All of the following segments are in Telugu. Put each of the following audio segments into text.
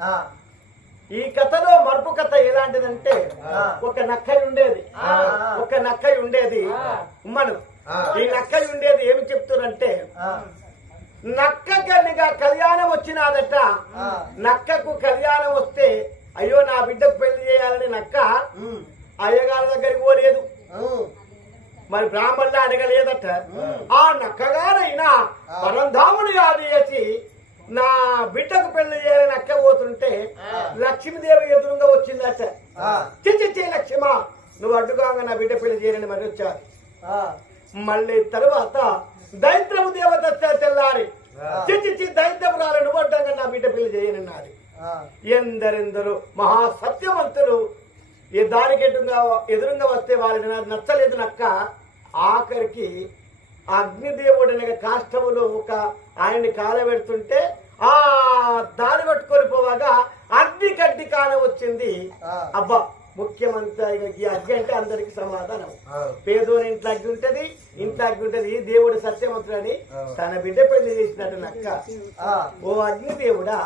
ఆ, ఈ కథలో మరుపు కథ ఎలాంటిదంటే. ఒక నక్కయ్య ఉండేది. ఒక నక్కయ్య ఉండేది ఉమ్మను. ఈ నక్కయ్య ఉండేది ఏమి చెప్తున్నంటే ఆ, నక్క కన్నిగా కళ్యాణం వచ్చినాదట. నక్కకు కళ్యాణం వస్తే అయ్యో నా బిడ్డకు పెళ్ళి చేయాలని నక్క అయ్యగారి దగ్గరికి పోలేదు. మరి బ్రాహ్మణులు అడగలేదట. ఆ నక్కగారైనా పరంధాముని యాది చేసి నా బిడ్డకు పెళ్ళి చేయాలని నక్క పోతుంటే లక్ష్మీదేవి ఎదురుగా వచ్చిందట. ఆ. చిచ్చి లక్ష్మ నువ్వు అడ్డుగా నా బిడ్డ పెళ్ళి చేయని మరి వచ్చారు మళ్ళీ తరువాత దైత్రము దేవత తెల్లారి. చిచ్చి దైత్రము రాలి నువ్వు అడ్డంగా నా బిడ్డ పెళ్ళి చేయనన్నది. ఆ, ఎందరెందరూ మహా సత్యవంతులు ఈ దారికి ఎదురుగా వస్తే వాళ్ళని నచ్చలేదు నక్క. ఆఖరికి అగ్నిదేవుడిని కాష్టములు ఒక ఆయన్ని కాలబెడుతుంటే ఆ దారి పట్టుకొని పోవాగా అగ్ని కడ్డి కాన వచ్చింది. అబ్బా ముఖ్యమంత్రి ఈ అగ్ని అంటే అందరికి సమాధానం. పేదోని ఇంట్లో అగ్గి ఉంటది ఇంట్లో అగ్గి ఉంటది దేవుడు సత్యవంతుడని తన బిడ్డ పెళ్ళి చేసినట్టు నక్క ఆ, ఓ అగ్ని దేవుడా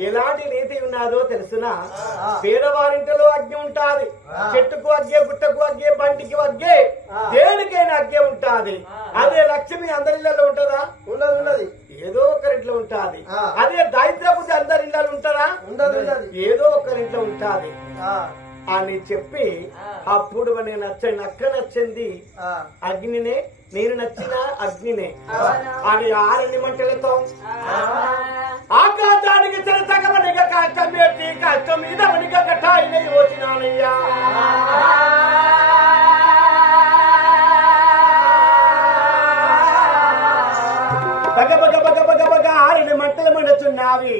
ఎలాంటి నీతి ఉన్నదో తెలుసునా. పేదవారింటిలో అగ్ని ఉంటాది. చెట్టుకు అగ్గే గుట్టకు అగ్గే బంటికి అగ్గే. దేనికైనా అగ్గే ఉంటాది. అదే లక్ష్మి అందరిళ్ళలో ఉంటదా? ఉన్నది ఉన్నది ఏదో ఒకరింట్లో ఉంటాది. అదే దారిద్రపుది అందరి ఇళ్ళలో ఉంటదా? ఉండదు ఏదో ఒకరింట్లో ఉంటాది. ఆ, అని చెప్పి అప్పుడు మనకి నచ్చ నక్క నచ్చింది. అగ్నినే నేను నచ్చిన అగ్నినే. అని ఆరని మంటలతో. ఆకాశానికి చెరసగమనిగా కష్టం పెట్టి కష్టం మీద మనిగా కట్టాయిన యోచనానయ్యా మంటలు మండుచున్నావి.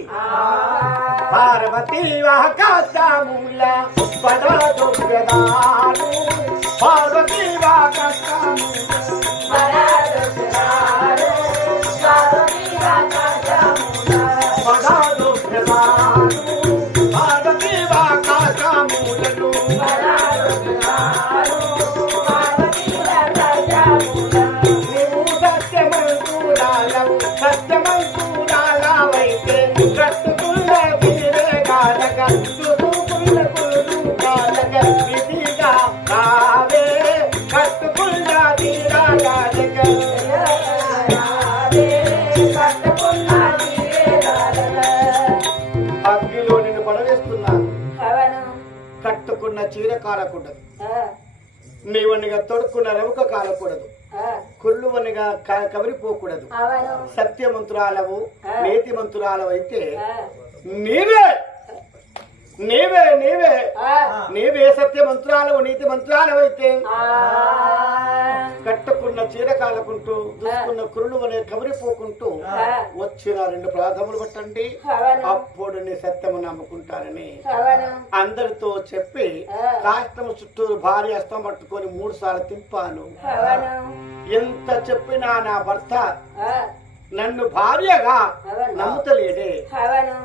పార్వతీ వాకాశమూల పడదు పార్వతీ వాకాశమూల కట్టుకున్న చీర కాలకూడదు నీవనిగా తొడుక్కున్న రముక కాలకూడదు కుళ్ళువనిగా కవరిపోకూడదు. సత్యమంతురాలవు నీతిమంతురాలవు అయితే నీవే నీవే నీవే. నీవే సత్యమంతురాలవు నీతి మంత్రాలవు అయితే కట్టుకున్న చీర కాలకుంటూ కురులు అనే కవరిపోకుంటూ వచ్చిన రెండు ప్రాధములు పట్టండి అప్పుడు నీ సత్యము నమ్ముకుంటానని అందరితో చెప్పి కాష్టము చుట్టూరు భారీ అస్తం పట్టుకొని మూడు సార్లు తింపాను. ఎంత చెప్పినా నా భర్త నన్ను భార్యగా నమ్ముతలేడే.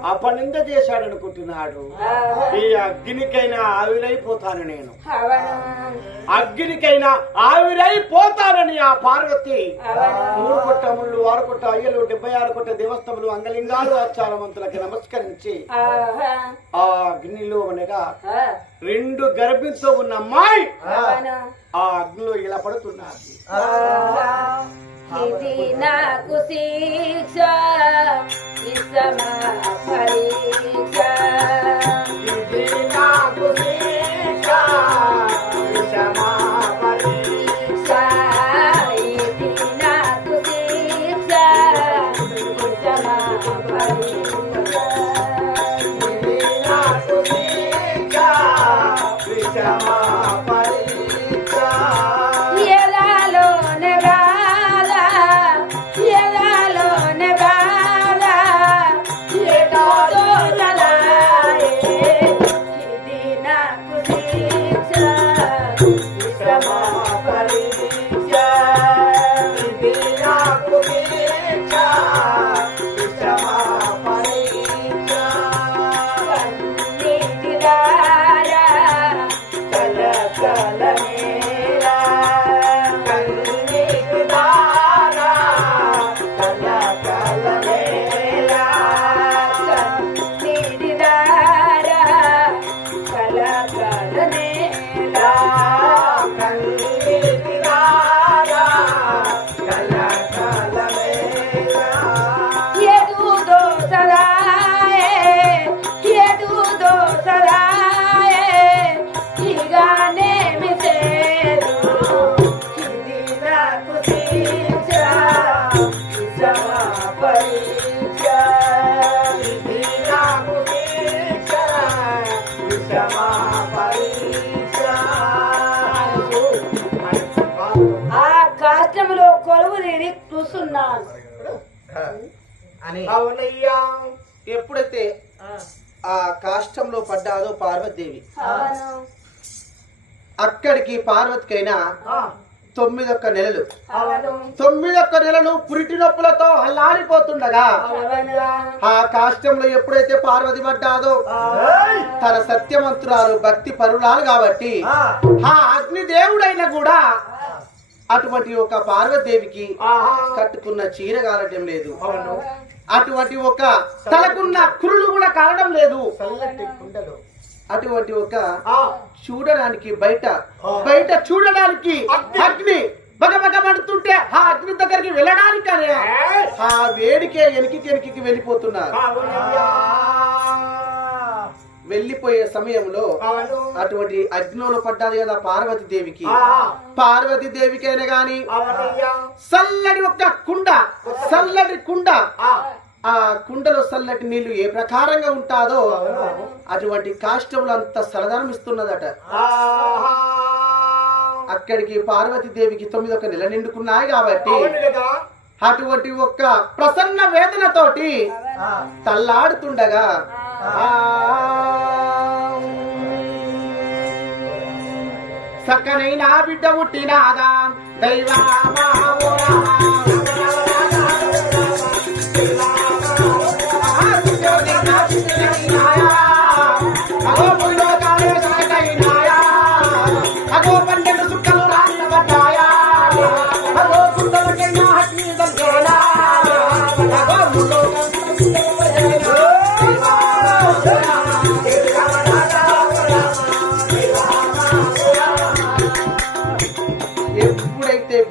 అపనింద చేశాడు అనుకుంటున్నాడు ఈ అగ్నికైనా ఆవిరైపోతాను నేను. అగ్నికైనా ఆవిరైపోతానని ఆ పార్వతి. మూడు కొట్టములు ఆరు కొట్ట అయ్యలు డెబ్బై ఆరు కొట్ట దేవస్థములు అంగలింగాలు ఆచారవంతులకి నమస్కరించి ఆ అగ్నిలో అనగా రెండు గర్భింతో ఉన్న అమ్మాయి ఆ. అగ్నిలో ఇలా పడుతున్నది ఇది నాకు శిక్ష ఇది నాకు శిక్ష, అవునయ్యా. ఎప్పుడైతే ఆ. కాష్టంలో పడ్డాదో పార్వతీదేవి అవును. అక్కడికి పార్వతికైనా ఆ, తొమ్మిదొక్క నెలలు. అవును. తొమ్మిదొక్క నెలలు పురిటి నొప్పులతో అల్లాడిపోతుండగా అవును ఆ కాష్టంలో ఎప్పుడైతే పార్వతి పడ్డాదో ఏయ్! తన సత్యమంతురాలు భక్తి పరురాలు కాబట్టి ఆ, ఆ అగ్నిదేవుడైన కూడా అటువంటి ఒక పార్వతీదేవికి ఆహా. కట్టుకున్న చీర కాలటం లేదు అటువంటి ఒక తలకున్న కురులు కూడా కాలడం లేదు అటువంటి ఒక చూడడానికి బయట. బయట చూడడానికి అగ్ని. అగ్ని బగబగ పడుతుంటే ఆ అగ్ని దగ్గరికి వెళ్ళడానికి అనే ఏయ్! ఆ వేడికే ఎనికి ఎనికి వెళ్ళిపోతున్నారు వెళ్ళిపోయే సమయంలో అటువంటి అగ్నిలో పడ్డాది కదా పార్వతి దేవికి. పార్వతి దేవికైనా గాని చల్లటి ఒక కుండ చల్లటి కుండ. ఆ, కుండలో చల్లటి నీళ్ళు ఏ ప్రకారంగా ఉంటాదో. అటువంటి కాష్టములు అంత సలదానం ఇస్తున్నదట. అక్కడికి పార్వతి దేవికి తొమ్మిది ఒక నెల నిండుకున్నాయి కాబట్టి అటువంటి ఒక్క ప్రసన్న వేదనతోటి తల్లాడుతుండగా ఆ, సక్కనైనా బిడ్డ పుట్టినాదా? దైవమా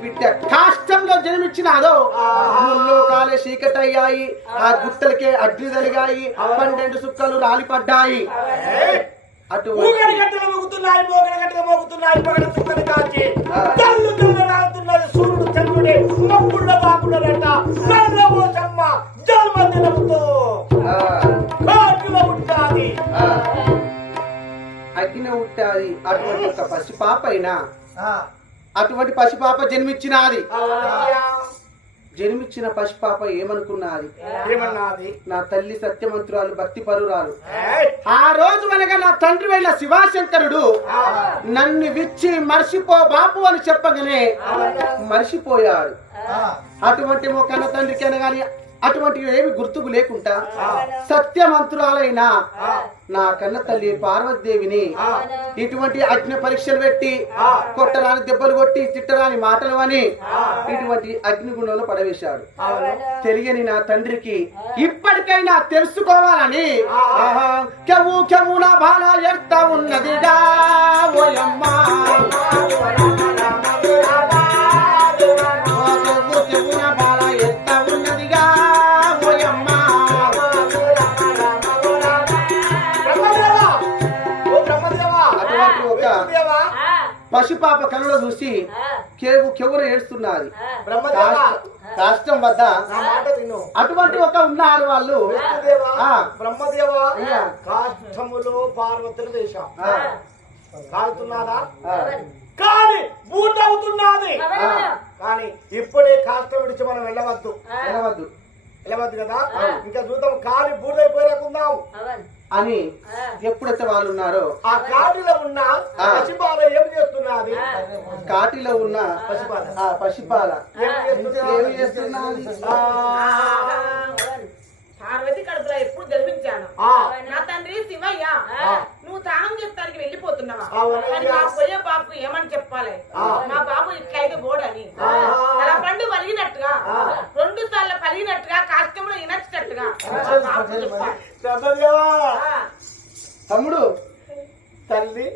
బిడ్డ కాష్టంలో జన్మించినాదో ముల్లో కాలే చీకటయ్యాయి. ఆ గుట్టలకే అడ్డు తలిగాయి పన్నెండు సుక్కలు రాలిపడ్డాయి. గంటలు మోగుతున్నాయి మోగడి మోగుతున్నాయి మగడ సుక్కని కాచి కళ్ళు కళ్ళు రాలుతున్నది సూర్యుడు చంద్రుడే మబ్బుళ్ళ బాగుండదట నల్లవో చమ్మ జన్మ దినముతో ఆ, కాటుల ఉంటాది ఆ. అగ్ని ఉంటాది అటువంటి ఒక పసిపాప అయినా అటువంటి పసిపాప జన్మించినాది. అవునయ్యా. జన్మించిన పసిపాప ఏమనుకున్నది? ఏమన్నది? నా తల్లి సత్యమంతురాలు భక్తి పరురాలు! ఆ రోజు అనగా నా తండ్రి వెళ్ళ శివాశంకరుడు నన్ను విచ్చి మర్చిపో బాపు అని చెప్పగానే మర్చిపోయాడు. అటువంటి ఒక కన్న తండ్రికి అనగాని అటువంటి ఏమి గుర్తుకు లేకుండా సత్యమంతురాలైన నా కన్న తల్లి పార్వతీదేవిని ఇటువంటి అగ్ని పరీక్షలు పెట్టి కొట్టరాని దెబ్బలు కొట్టి తిట్టరాని మాటలు అని ఇటువంటి అగ్నిగుండంలో పడవేశాడు. తెలియని నా తండ్రికి ఇప్పటికైనా తెలుసుకోవాలని ఆహా, కెవ్వు కెవ్వు నా బాల ఎడతా ఉన్నదిగా పసిపాప కనుల చూసి కేవు కెవ్వున ఏడుస్తున్నది కాష్టం వద్ద నా మాట విను. అటువంటి ఒక ఉన్నారు వాళ్ళు. బ్రహ్మదేవా. కాష్టములో పార్వతులు కాలుతున్నదా? కానీ బూట్ అవుతున్నది కానీ ఇప్పుడే కాష్టం విడిచి మనం వెళ్ళవద్దు. వెళ్ళవద్దు. వెళ్ళవద్దు కదా? ఇంకా చూద్దాం కాలి బూడైపోయాకుందాం అని ఎప్పుడైతే వాళ్ళు ఉన్నారో ఆ కాడిలో ఉన్న. పసిబాల ఏం చేస్తున్నది? కాటిలో ఉన్న పసిబాల ఆ పసిపాల ఏం చేస్తున్నది? పార్వతి కడుపులో ఎప్పుడు గర్వించాను ఆ. నా తండ్రి శివయ్య. అవునయ్యా. కానీ మా పోయే బాబుకు ఏమని చెప్పాలి. మా బాబు ఇట్లయితే బోడని. తన పండు వలిగినట్టుగా ఆ. రెండు సార్లు కలిగినట్టుగా కాష్టంలో ఇనచ్చినట్టుగా. తమ్ముడు తల్లి